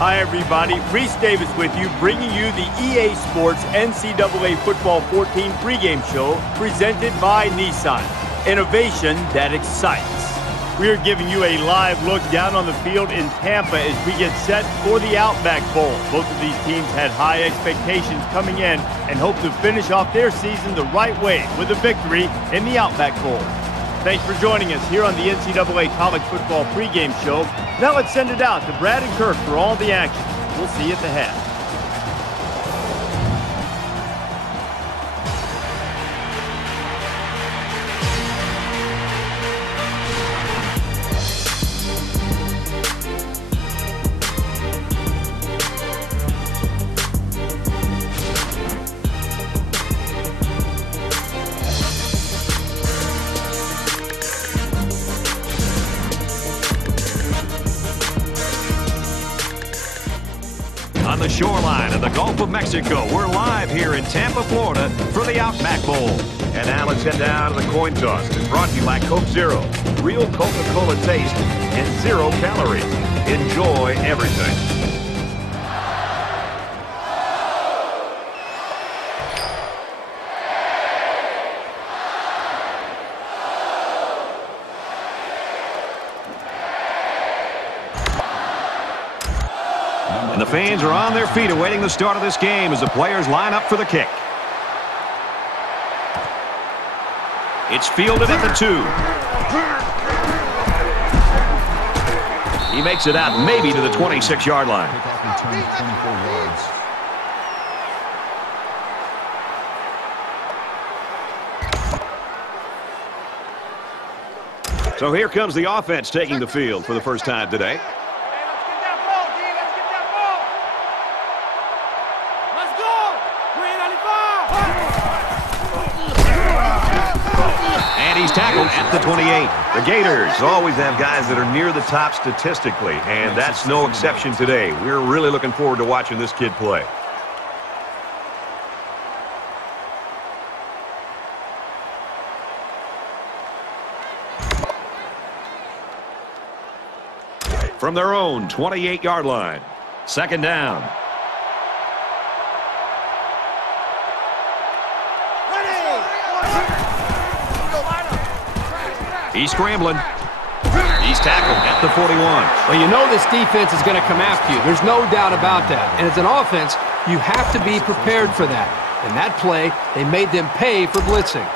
Hi, everybody. Reese Davis with you, bringing you the EA Sports NCAA Football 14 pregame show presented by Nissan. Innovation that excites. We are giving you a live look down on the field in Tampa as we get set for the Outback Bowl. Both of these teams had high expectations coming in and hope to finish off their season the right way with a victory in the Outback Bowl. Thanks for joining us here on the NCAA College Football pregame show. Now let's send it out to Brad and Kirk for all the action. We'll see you at the half. On the shoreline of the Gulf of Mexico, we're live here in Tampa, Florida for the Outback Bowl. And now let's head down to the coin toss. It's brought to you by Coke Zero. Real Coca-Cola taste and 0 calories. Enjoy everything. And the fans are on their feet awaiting the start of this game as the players line up for the kick. It's fielded at the 2. He makes it out maybe to the 26-yard line. So here comes the offense taking the field for the first time today. He's tackled at the 28. The Gators always have guys that are near the top statistically, and that's no exception today. We're really looking forward to watching this kid play. From their own 28-yard line, second down. He's scrambling. He's tackled at the 41. Well, you know this defense is going to come after you. There's no doubt about that. And as an offense, you have to be prepared for that. In that play, they made them pay for blitzing.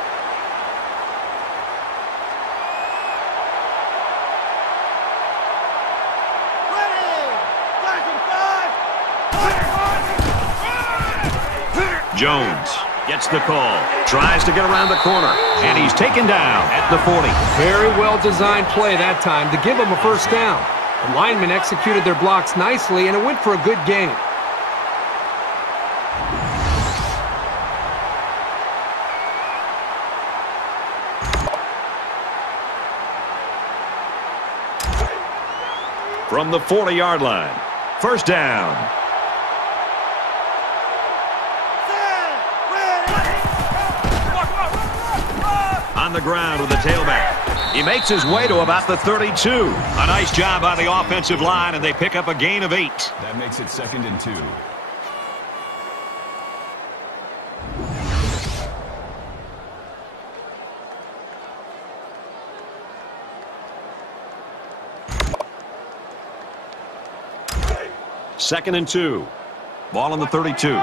Jones gets the call, tries to get around the corner, and he's taken down at the 40. Very well-designed play that time to give them a first down. The linemen executed their blocks nicely, and it went for a good gain. From the 40-yard line, first down. On the ground with the tailback. He makes his way to about the 32. A nice job by the offensive line, and they pick up a gain of 8. That makes it 2nd and 2. Second and 2. Ball on the 32.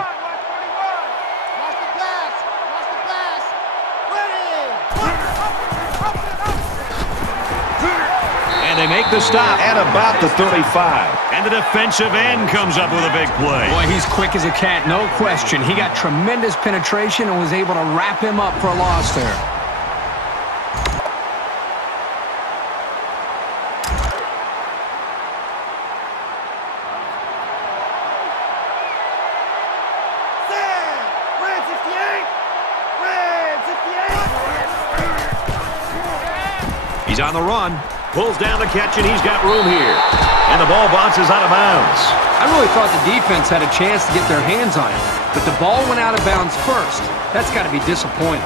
They make the stop at about the 35. And the defensive end comes up with a big play. Boy, he's quick as a cat, no question. He got tremendous penetration and was able to wrap him up for a loss there. He's on the run. Pulls down the catch, and he's got room here. And the ball bounces out of bounds. I really thought the defense had a chance to get their hands on it, but the ball went out of bounds first. That's got to be disappointing.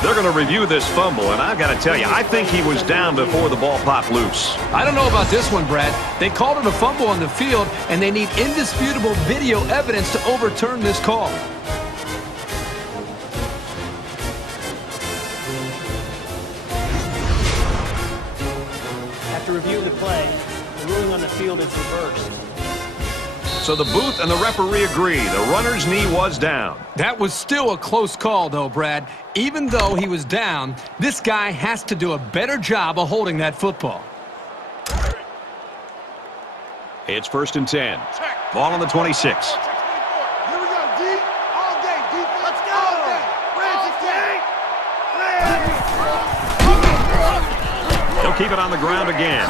They're going to review this fumble, and I've got to tell you, I think he was down before the ball popped loose. I don't know about this one, Brad. They called it a fumble on the field, and they need indisputable video evidence to overturn this call. After review of the play, the ruling on the field is reversed. So the booth and the referee agree. The runner's knee was down. That was still a close call, though, Brad. Even though he was down, this guy has to do a better job of holding that football. It's 1st and 10. Ball on the 26. Here we go, D. All day, defense. Let's go. All day. He'll keep it on the ground again.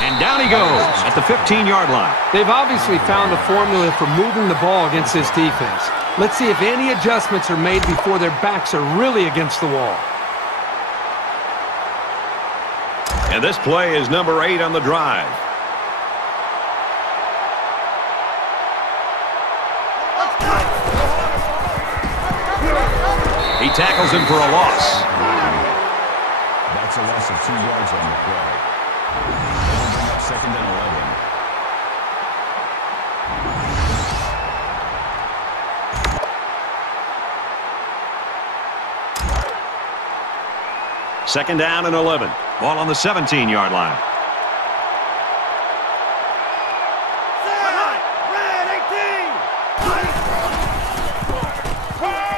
And down he goes at the 15-yard line. They've obviously found a formula for moving the ball against this defense. Let's see if any adjustments are made before their backs are really against the wall. And this play is number 8 on the drive. He tackles him for a loss. That's a loss of 2 yards on the play. 2nd and 11. Second down and 11. Ball on the 17-yard line.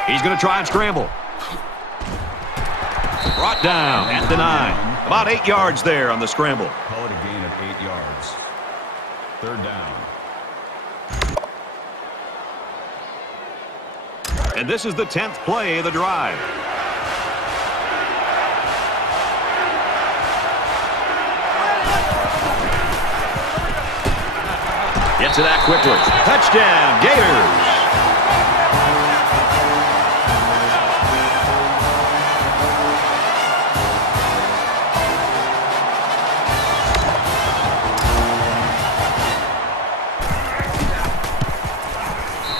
He's going to try and scramble. Brought down at the 9. About 8 yards there on the scramble. Call it a gain of 8 yards. 3rd down. And this is the 10th play of the drive. Gets it out quickly. Touchdown, Gators.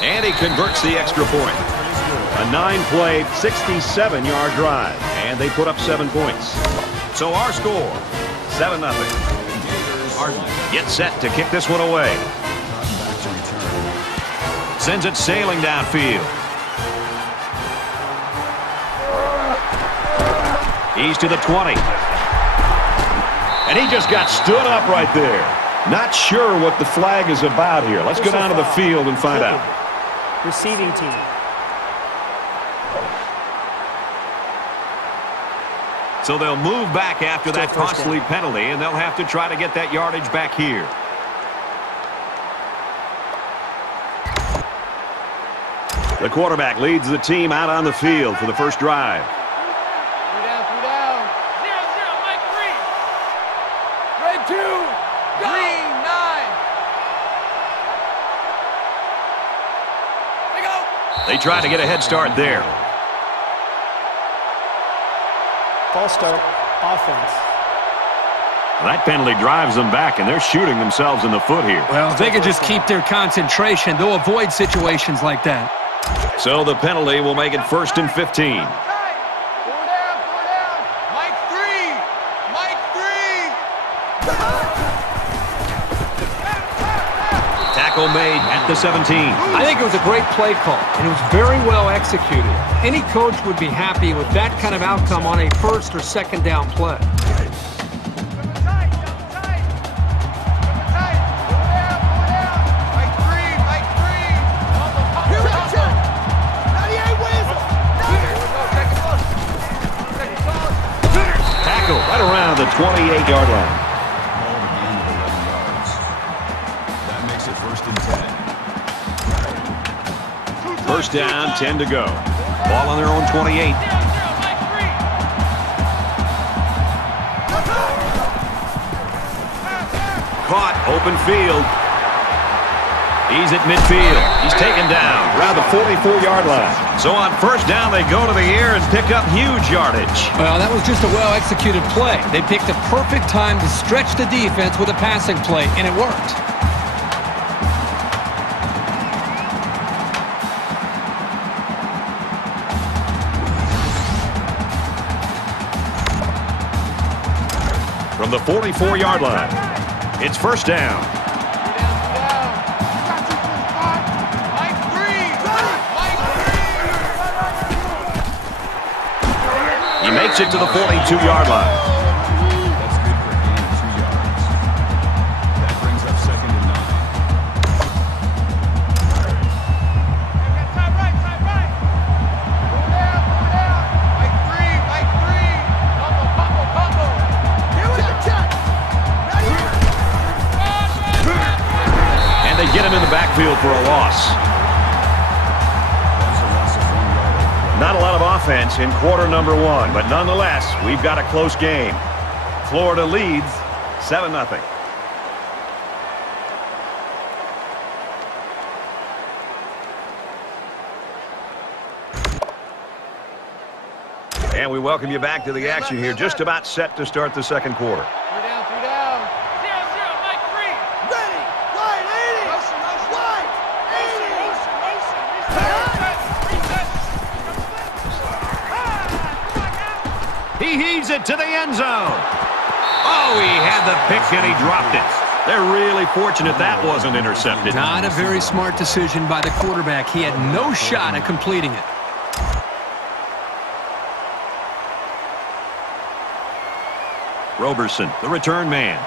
And he converts the extra point. A 9-play, 67-yard drive. And they put up 7 points. So our score, 7-0. Arden gets set to kick this one away. Sends it sailing downfield. He's to the 20. And he just got stood up right there. Not sure what the flag is about here. Let's go down to the field and find out. Receiving team. So they'll move back after that costly penalty, and they'll have to try to get that yardage back here. The quarterback leads the team out on the field for the first drive. 3 down. 0-0, Mike 3. Red 2. Green 9. They try to get a head start there. False start. Offense. That penalty drives them back, and they're shooting themselves in the foot here. Well, if they could just keep their concentration, they'll avoid situations like that. So the penalty will make it 1st and 15. 4 down. Mike 3. Tackle made at the 17. I think it was a great play call, and it was very well executed. Any coach would be happy with that kind of outcome on a 1st or 2nd down play. Right around the 28-yard line. Called a gain of 11 yards. That makes it 1st and 10. First down, 10 to go. Ball on their own 28. Caught, open field. He's at midfield. He's taken down around the 44-yard line. So on first down, they go to the air and pick up huge yardage. Well, that was just a well-executed play. They picked the perfect time to stretch the defense with a passing play, and it worked. from the 44-yard line. It's first down. He makes it to the 42-yard line. That's good for a gain of 2 yards. That brings up second and 9. Time right. Go down. Like three. Combo. Here with the check. Right here. And they get him in the backfield for a loss. Not a lot of offense in quarter number 1, but nonetheless, we've got a close game. Florida leads 7-0. And we welcome you back to the action here, just about set to start the second quarter. 3 down. 0, Mike 3. Ready. Wide 80. Wide 80. He heaves it to the end zone. Oh, he had the pick and he dropped it. They're really fortunate that wasn't intercepted. Not a very smart decision by the quarterback. He had no shot at completing it. Roberson, the return man.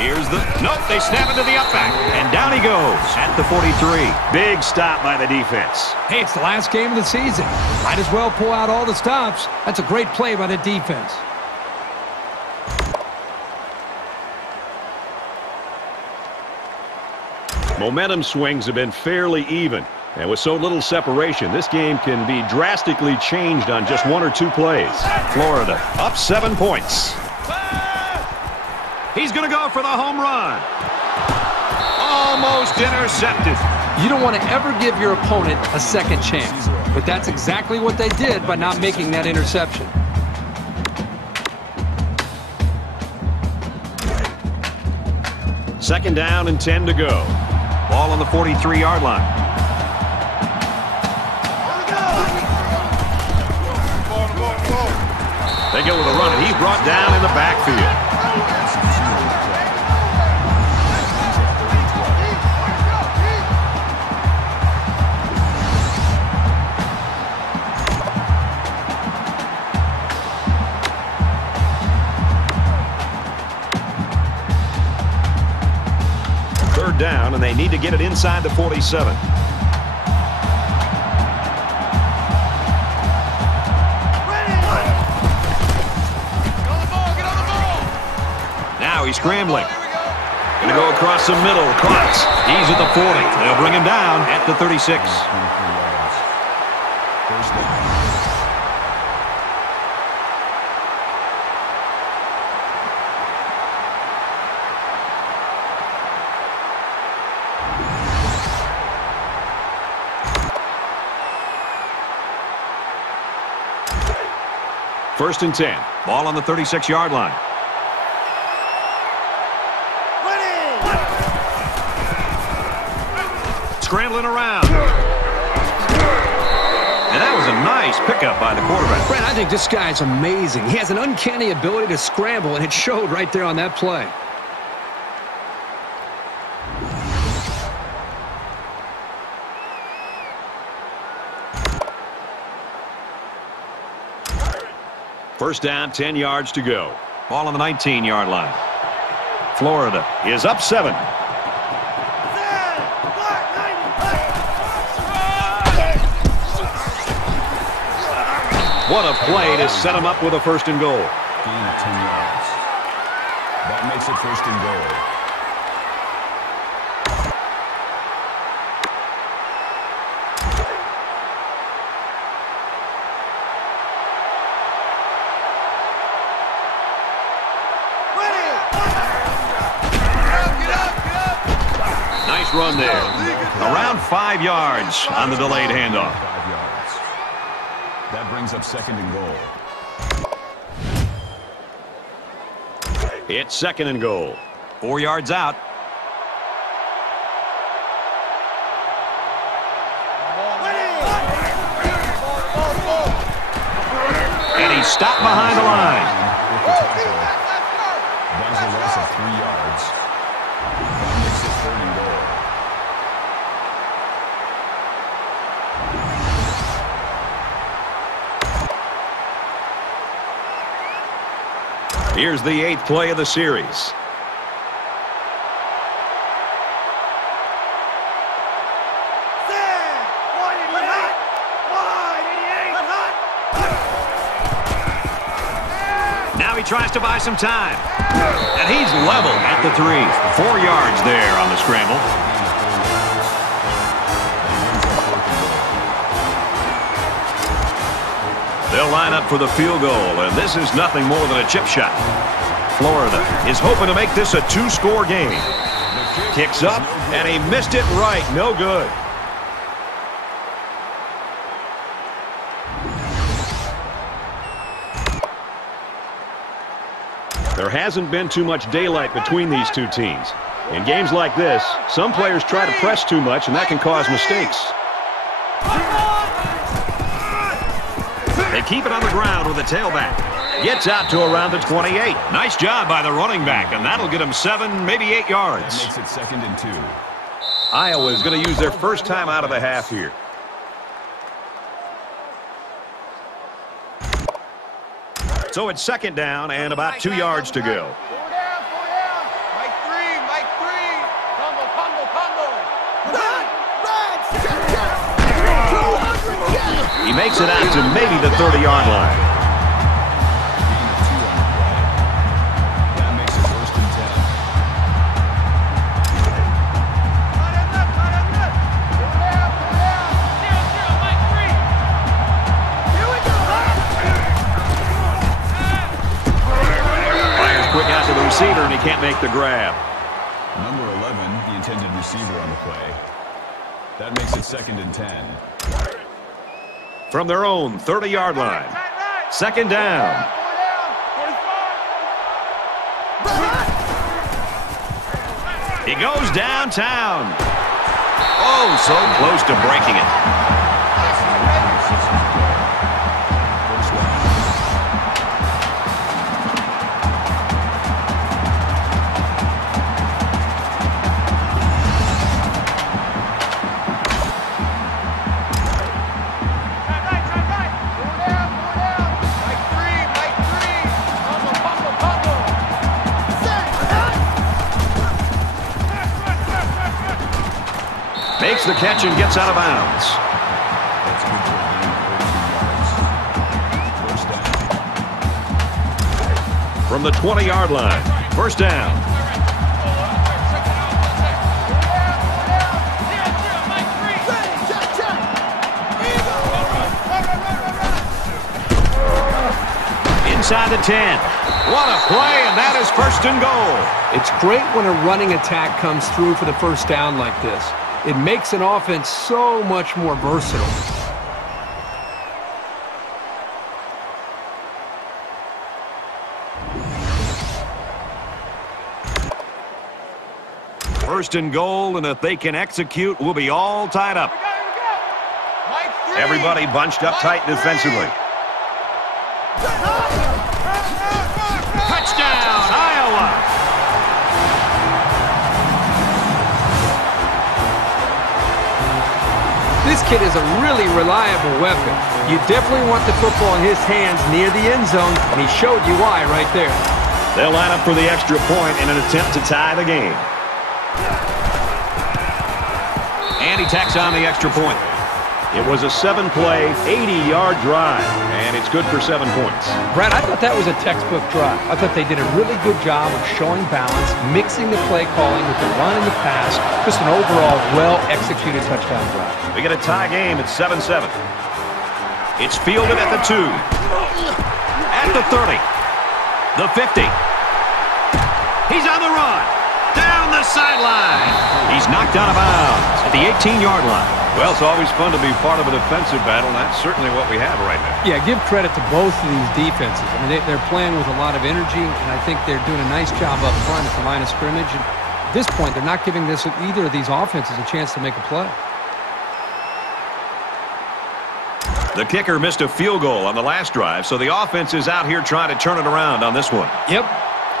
Here's the... Nope, they snap it to the Outback. And down he goes at the 43. Big stop by the defense. Hey, it's the last game of the season. Might as well pull out all the stops. That's a great play by the defense. Momentum swings have been fairly even. And with so little separation, this game can be drastically changed on just 1 or 2 plays. Florida up 7 points. He's going to go for the home run. Almost intercepted. You don't want to ever give your opponent a second chance. But that's exactly what they did by not making that interception. Second down and 10 to go. Ball on the 43-yard line. They go with a run, and he's brought down in the backfield. Third down, and they need to get it inside the 47. He's scrambling. Going to go across the middle. Caught. He's at the 40. They'll bring him down at the 36. First and 10. Ball on the 36-yard line. Scrambling around. And that was a nice pickup by the quarterback. Brent, I think this guy's amazing. He has an uncanny ability to scramble, and it showed right there on that play. First down, 10 yards to go. Ball on the 19-yard line. Florida is up 7. What a play to set him up with a first and goal. Gain of 10 yards. That makes it first and goal. Nice run there. Around 5 yards on the delayed handoff. 5 yards. That brings up second and goal. It's second and goal. 4 yards out. And he stop behind the line. That is a loss of 3 yards. That makes it 3rd and goal. Here's the 8th play of the series. Now he tries to buy some time. And he's level at the 3. 4 yards there on the scramble. They'll line up for the field goal, and this is nothing more than a chip shot. Florida is hoping to make this a 2-score game. Kicks up, and he missed it right. No good. There hasn't been too much daylight between these two teams. In games like this, some players try to press too much, and that can cause mistakes. They keep it on the ground with a tailback. Gets out to around the 28. Nice job by the running back, and that'll get him 7, maybe 8 yards. That makes it 2nd and 2. Iowa is going to use their first time out of the half here. So it's 2nd down and about 2 yards to go. Mike 3, Mike 3. Combo, combo, combo. He makes it out to maybe the 30-yard line. That makes it 1st and 10. Fires quick out to the receiver, and he can't make the grab. Number 11, the intended receiver on the play. That makes it 2nd and 10. From their own 30-yard line. 2nd down. He goes downtown. Oh, so close to breaking it. Makes the catch and gets out of bounds. That's good for a gain of 13 yards. 1st down. From the 20-yard line. 1st down. Inside the 10. What a play, and that is 1st and goal. It's great when a running attack comes through for the 1st down like this. It makes an offense so much more versatile. First and goal, and if they can execute, we'll be all tied up. Everybody bunched up tight defensively. Touchdown, Iowa! This kid is a really reliable weapon. You definitely want the football in his hands near the end zone, and he showed you why right there. They'll line up for the extra point in an attempt to tie the game. And he tacks on the extra point. It was a 7-play, 80-yard drive, and it's good for 7 points. Brad, I thought that was a textbook drive. I thought they did a really good job of showing balance, mixing the play calling with the run and the pass. Just an overall well-executed touchdown drive. We get a tie game at 7-7. It's fielded at the 2. At the 30. The 50. He's on the run. Down the sideline. He's knocked out of bounds at the 18-yard line. Well, it's always fun to be part of a defensive battle, and that's certainly what we have right now. Yeah, give credit to both of these defenses. I mean, they're playing with a lot of energy, and I think they're doing a nice job up front at the line of scrimmage. And at this point, they're not giving either of these offenses a chance to make a play. The kicker missed a field goal on the last drive, so the offense is out here trying to turn it around on this one. Yep,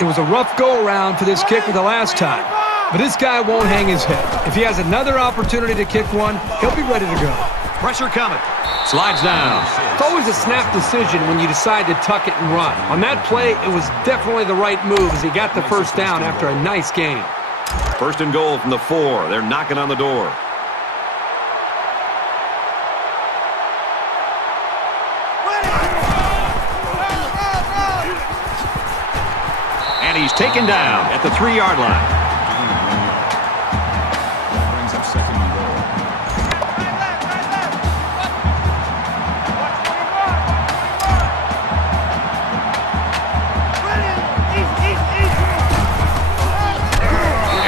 it was a rough go-around for this kicker the last time. But this guy won't hang his head. If he has another opportunity to kick one, he'll be ready to go. Pressure coming. Slides down. It's always a snap decision when you decide to tuck it and run. On that play, it was definitely the right move as he got the first down after a nice gain. First and goal from the 4. They're knocking on the door. And he's taken down at the 3-yard line. That brings up second and goal.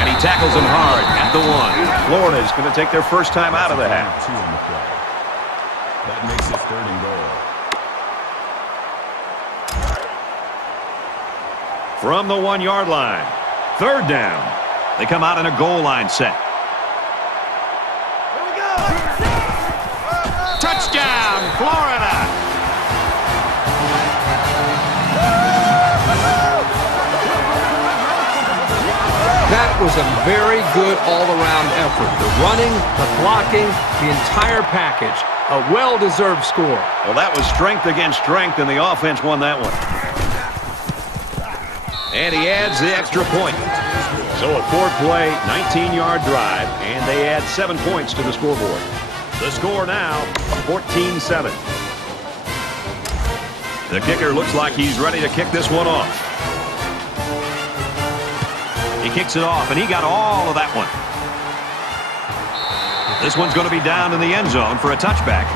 And he tackles him hard at the 1. Florida is going to take their first time out of the half. 2 on the play. That makes it third and goal. From the 1-yard line. Third down. They come out in a goal line set. Here we go. Touchdown, Florida! That was a very good all-around effort. The running, the blocking, the entire package. A well-deserved score. Well, that was strength against strength, and the offense won that one. And he adds the extra point. So a 4-play, 19-yard drive, and they add 7 points to the scoreboard. The score now, 14-7. The kicker looks like he's ready to kick this one off. He kicks it off, and he got all of that one. This one's going to be down in the end zone for a touchback.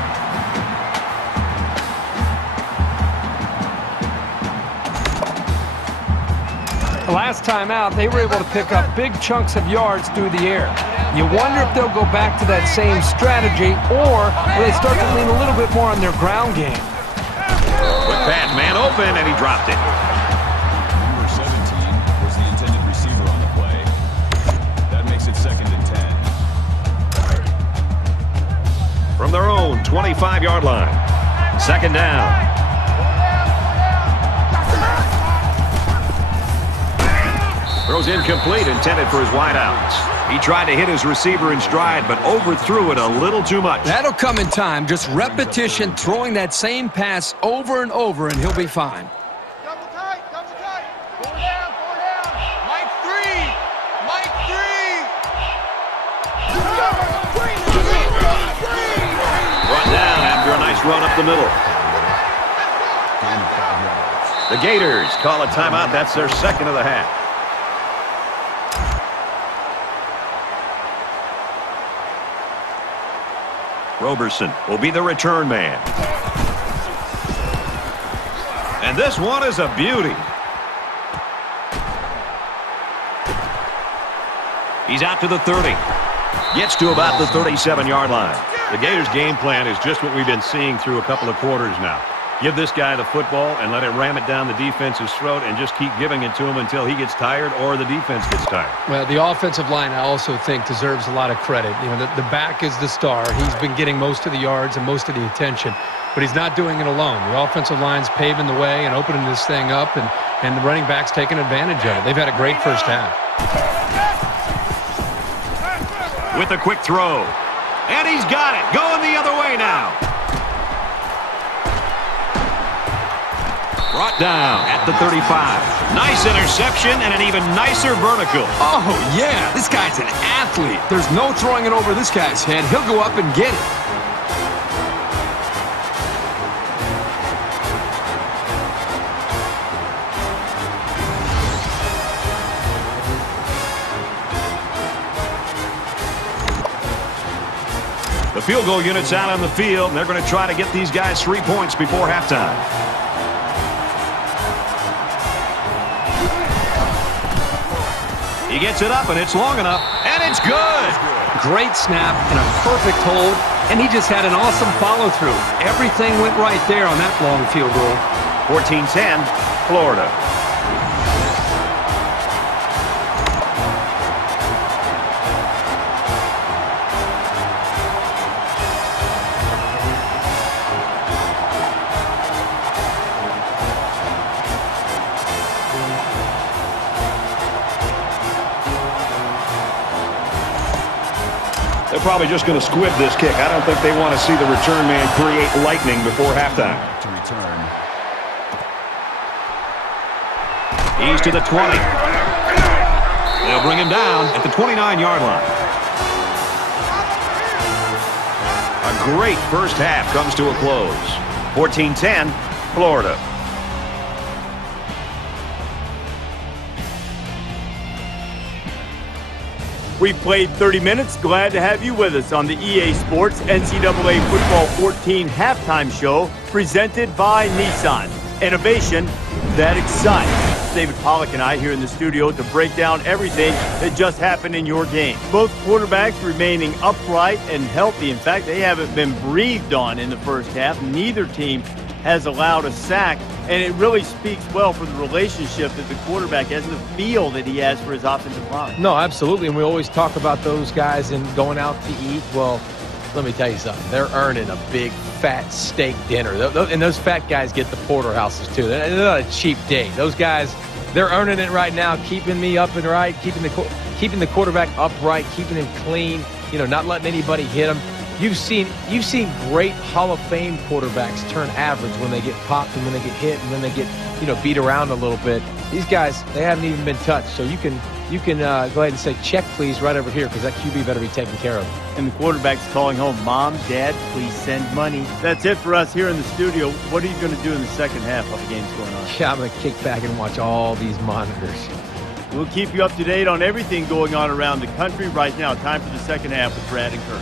The last time out, they were able to pick up big chunks of yards through the air. You wonder if they'll go back to that same strategy, or will they start to lean a little bit more on their ground game. Quick pass, man open, and he dropped it. Number 17 was the intended receiver on the play. That makes it second and 10. From their own 25-yard line. Second down. Throws incomplete, intended for his wideouts. He tried to hit his receiver in stride, but overthrew it a little too much. That'll come in time. Just repetition, throwing that same pass over and over, and he'll be fine. Double tight, double tight. 4 down, 4 down. Mike 3. Mike 3. Brought down after a nice run up the middle. Gain of 5 yards. The Gators call a timeout. That's their second of the half. Roberson will be the return man. And this one is a beauty. He's out to the 30. Gets to about the 37-yard line. The Gators' game plan is just what we've been seeing through a couple of quarters now. Give this guy the football and let him ram it down the defense's throat and just keep giving it to him until he gets tired or the defense gets tired. Well, the offensive line, I also think, deserves a lot of credit. You know, the back is the star. He's been getting most of the yards and most of the attention, but he's not doing it alone. The offensive line's paving the way and opening this thing up, and the running back's taking advantage of it. They've had a great first half. With a quick throw. And he's got it. Going the other way now. Brought down at the 35. Nice interception and an even nicer vertical. Oh, yeah. This guy's an athlete. There's no throwing it over this guy's head. He'll go up and get it. The field goal unit's out on the field, and they're going to try to get these guys 3 points before halftime. He gets it up, and it's long enough, and it's good. Great snap and a perfect hold, and he just had an awesome follow-through. Everything went right there on that long field goal. 14-10, Florida. They're probably just going to squib this kick. I don't think they want to see the return man create lightning before halftime. To return. He's to the 20. They'll bring him down at the 29-yard line. A great first half comes to a close. 14-10, Florida. We've played 30 minutes. Glad to have you with us on the EA Sports NCAA Football 14 halftime show presented by Nissan. Innovation that excites. David Pollack and I here in the studio to break down everything that just happened in your game. Both quarterbacks remaining upright and healthy. In fact, they haven't been breathed on in the first half. Neither team has allowed a sack, and it really speaks well for the relationship that the quarterback has and the feel that he has for his offensive line. No, absolutely, and we always talk about those guys and going out to eat. Well, let me tell you something. They're earning a big, fat steak dinner, and those fat guys get the porterhouses, too. They're not a cheap date. Those guys, they're earning it right now, keeping me up and right, keeping the quarterback upright, keeping him clean, not letting anybody hit him. You've seen great Hall of Fame quarterbacks turn average when they get popped and when they get hit and when they get beat around a little bit. These guys, they haven't even been touched. So you can go ahead and say check please right over here because that QB better be taken care of. And the quarterback's calling home, Mom, Dad, please send money. That's it for us here in the studio. What are you going to do in the second half while the game's going on? Yeah, I'm going to kick back and watch all these monitors. We'll keep you up to date on everything going on around the country right now. Time for the second half with Brad and Kurt.